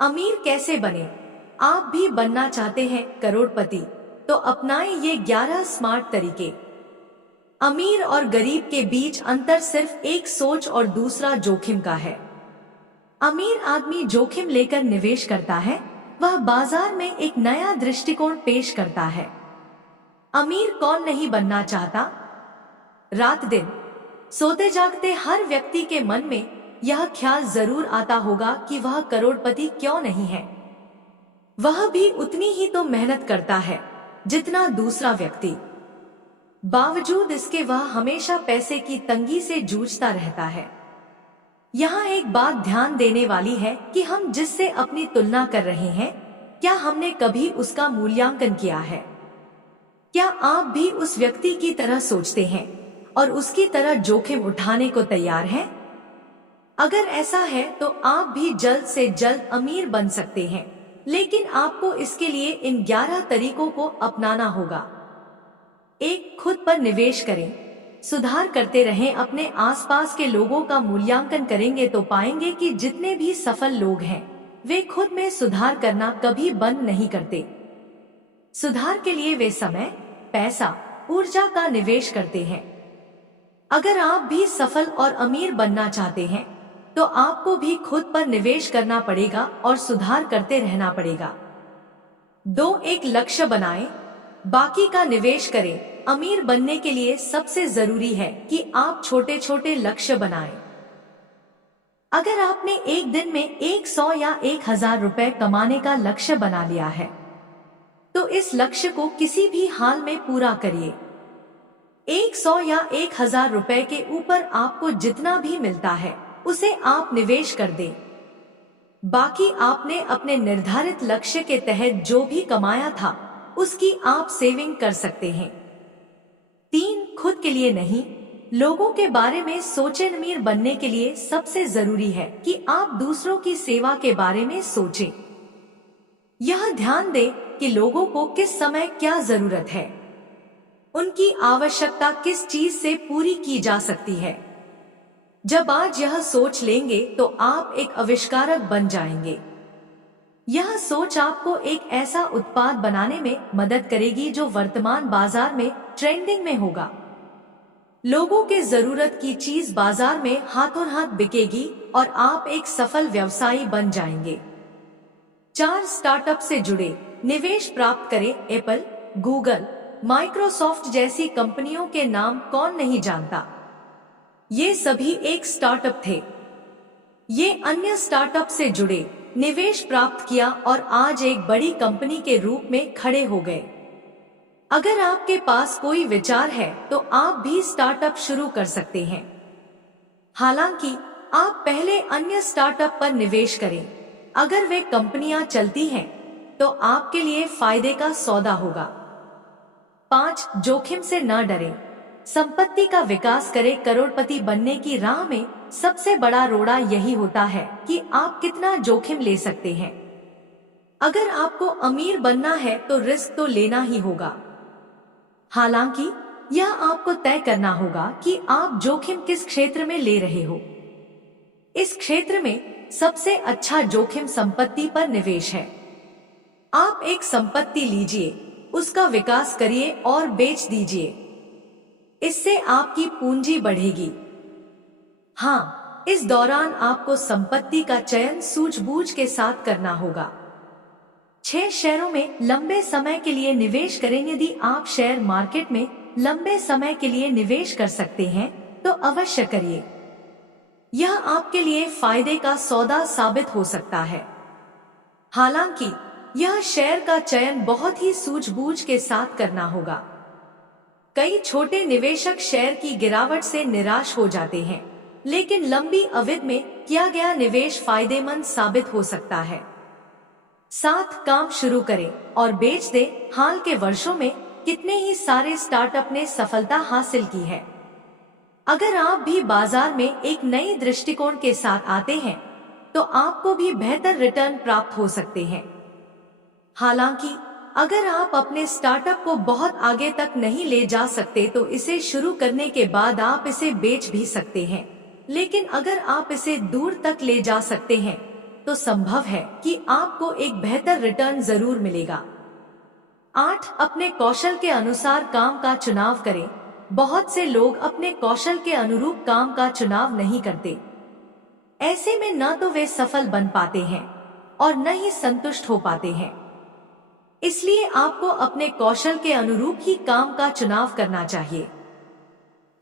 अमीर कैसे बने? आप भी बनना चाहते हैं करोड़पति? तो अपनाएं ये 11 स्मार्ट तरीके। अमीर और गरीब के बीच अंतर सिर्फ एक सोच और दूसरा जोखिम का है। अमीर आदमी जोखिम लेकर निवेश करता है, वह बाजार में एक नया दृष्टिकोण पेश करता है। अमीर कौन नहीं बनना चाहता? रात दिन सोते जागते हर व्यक्ति के मन में यह ख्याल जरूर आता होगा कि वह करोड़पति क्यों नहीं है। वह भी उतनी ही तो मेहनत करता है जितना दूसरा व्यक्ति, बावजूद इसके वह हमेशा पैसे की तंगी से जूझता रहता है। यहाँ एक बात ध्यान देने वाली है कि हम जिससे अपनी तुलना कर रहे हैं, क्या हमने कभी उसका मूल्यांकन किया है? क्या आप भी उस व्यक्ति की तरह सोचते हैं और उसकी तरह जोखिम उठाने को तैयार हैं? अगर ऐसा है तो आप भी जल्द से जल्द अमीर बन सकते हैं, लेकिन आपको इसके लिए इन 11 तरीकों को अपनाना होगा। 1. खुद पर निवेश करें। सुधार करते रहें। अपने आसपास के लोगों का मूल्यांकन करेंगे तो पाएंगे कि जितने भी सफल लोग हैं, वे खुद में सुधार करना कभी बंद नहीं करते। सुधार के लिए वे समय, पैसा, ऊर्जा का निवेश करते हैं। अगर आप भी सफल और अमीर बनना चाहते हैं, तो आपको भी खुद पर निवेश करना पड़ेगा और सुधार करते रहना पड़ेगा। 2. एक लक्ष्य बनाएं, बाकी का निवेश करें। अमीर बनने के लिए सबसे जरूरी है कि आप छोटे छोटे लक्ष्य बनाएं। अगर आपने एक दिन में 100 या 1000 रुपए कमाने का लक्ष्य बना लिया है, तो इस लक्ष्य को किसी भी हाल में पूरा करिए। 100 या 1000 रुपए के ऊपर आपको जितना भी मिलता है, उसे आप निवेश कर दें। बाकी आपने अपने निर्धारित लक्ष्य के तहत जो भी कमाया था, उसकी आप सेविंग कर सकते हैं। 3. खुद के लिए नहीं, लोगों के बारे में सोचें। अमीर बनने के लिए सबसे जरूरी है कि आप दूसरों की सेवा के बारे में सोचें। यह ध्यान दें कि लोगों को किस समय क्या जरूरत है, उनकी आवश्यकता किस चीज से पूरी की जा सकती है। जब आज यह सोच लेंगे तो आप एक आविष्कारक बन जाएंगे। यह सोच आपको एक ऐसा उत्पाद बनाने में मदद करेगी जो वर्तमान बाजार में ट्रेंडिंग में होगा। लोगों के जरूरत की चीज बाजार में हाथों हाथ बिकेगी और आप एक सफल व्यवसायी बन जाएंगे। 4. स्टार्टअप से जुड़े निवेश प्राप्त करें। एप्पल, गूगल, माइक्रोसॉफ्ट जैसी कंपनियों के नाम कौन नहीं जानता? ये सभी एक स्टार्टअप थे। ये अन्य स्टार्टअप से जुड़े, निवेश प्राप्त किया और आज एक बड़ी कंपनी के रूप में खड़े हो गए। अगर आपके पास कोई विचार है तो आप भी स्टार्टअप शुरू कर सकते हैं। हालांकि आप पहले अन्य स्टार्टअप पर निवेश करें। अगर वे कंपनियां चलती हैं तो आपके लिए फायदे का सौदा होगा। 5. जोखिम से न डरें, संपत्ति का विकास करें। करोड़पति बनने की राह में सबसे बड़ा रोड़ा यही होता है कि आप कितना जोखिम ले सकते हैं। अगर आपको अमीर बनना है तो रिस्क तो लेना ही होगा। हालांकि यह आपको तय करना होगा कि आप जोखिम किस क्षेत्र में ले रहे हो। इस क्षेत्र में सबसे अच्छा जोखिम संपत्ति पर निवेश है। आप एक संपत्ति लीजिए, उसका विकास करिए और बेच दीजिए। इससे आपकी पूंजी बढ़ेगी। हाँ, इस दौरान आपको संपत्ति का चयन सूझबूझ के साथ करना होगा। 6. शेयरों में लंबे समय के लिए निवेश करें। यदि आप शेयर मार्केट में लंबे समय के लिए निवेश कर सकते हैं तो अवश्य करिए। यह आपके लिए फायदे का सौदा साबित हो सकता है। हालांकि यह शेयर का चयन बहुत ही सूझबूझ के साथ करना होगा। कई छोटे निवेशक शेयर की गिरावट से निराश हो जाते हैं, लेकिन लंबी अवधि में किया गया निवेश फायदेमंद साबित हो सकता है। 7. काम शुरू करें और बेच दें। हाल के वर्षों में कितने ही सारे स्टार्टअप ने सफलता हासिल की है। अगर आप भी बाजार में एक नई दृष्टिकोण के साथ आते हैं तो आपको भी बेहतर रिटर्न प्राप्त हो सकते हैं। हालांकि अगर आप अपने स्टार्टअप को बहुत आगे तक नहीं ले जा सकते तो इसे शुरू करने के बाद आप इसे बेच भी सकते हैं। लेकिन अगर आप इसे दूर तक ले जा सकते हैं तो संभव है कि आपको एक बेहतर रिटर्न जरूर मिलेगा। 8. अपने कौशल के अनुसार काम का चुनाव करें। बहुत से लोग अपने कौशल के अनुरूप काम का चुनाव नहीं करते। ऐसे में न तो वे सफल बन पाते हैं और न ही संतुष्ट हो पाते हैं। इसलिए आपको अपने कौशल के अनुरूप ही काम का चुनाव करना चाहिए।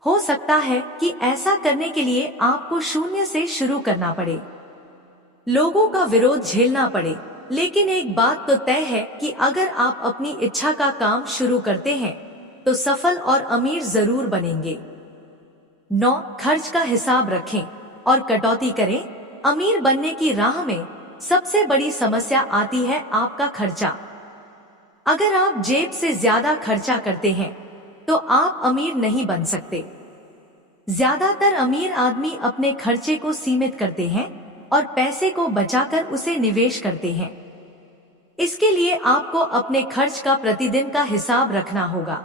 हो सकता है कि ऐसा करने के लिए आपको शून्य से शुरू करना पड़े, लोगों का विरोध झेलना पड़े, लेकिन एक बात तो तय है कि अगर आप अपनी इच्छा का काम शुरू करते हैं तो सफल और अमीर जरूर बनेंगे। 9. खर्च का हिसाब रखें और कटौती करें। अमीर बनने की राह में सबसे बड़ी समस्या आती है आपका खर्चा। अगर आप जेब से ज्यादा खर्चा करते हैं तो आप अमीर नहीं बन सकते। ज्यादातर अमीर आदमी अपने खर्चे को सीमित करते हैं और पैसे को बचाकर उसे निवेश करते हैं। इसके लिए आपको अपने खर्च का प्रतिदिन का हिसाब रखना होगा।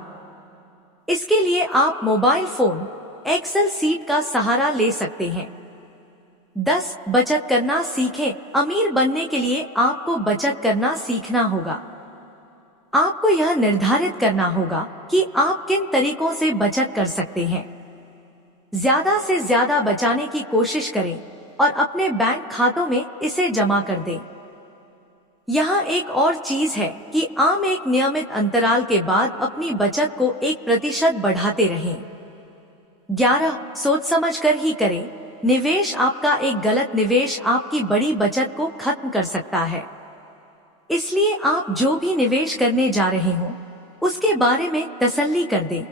इसके लिए आप मोबाइल फोन, एक्सेल सीट का सहारा ले सकते हैं। 10. बचत करना सीखें। अमीर बनने के लिए आपको बचत करना सीखना होगा। आपको यह निर्धारित करना होगा कि आप किन तरीकों से बचत कर सकते हैं। ज्यादा से ज्यादा बचाने की कोशिश करें और अपने बैंक खातों में इसे जमा कर दें। यहाँ एक और चीज है कि आप एक नियमित अंतराल के बाद अपनी बचत को 1% बढ़ाते रहें। 11. सोच समझकर ही करें। निवेश आपका एक गलत निवेश आपकी बड़ी बचत को खत्म कर सकता है। इसलिए आप जो भी निवेश करने जा रहे हो उसके बारे में तसल्ली कर दें।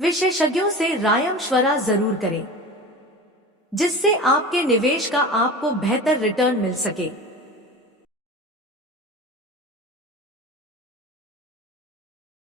विशेषज्ञों से राय मशवरा जरूर करें जिससे आपके निवेश का आपको बेहतर रिटर्न मिल सके।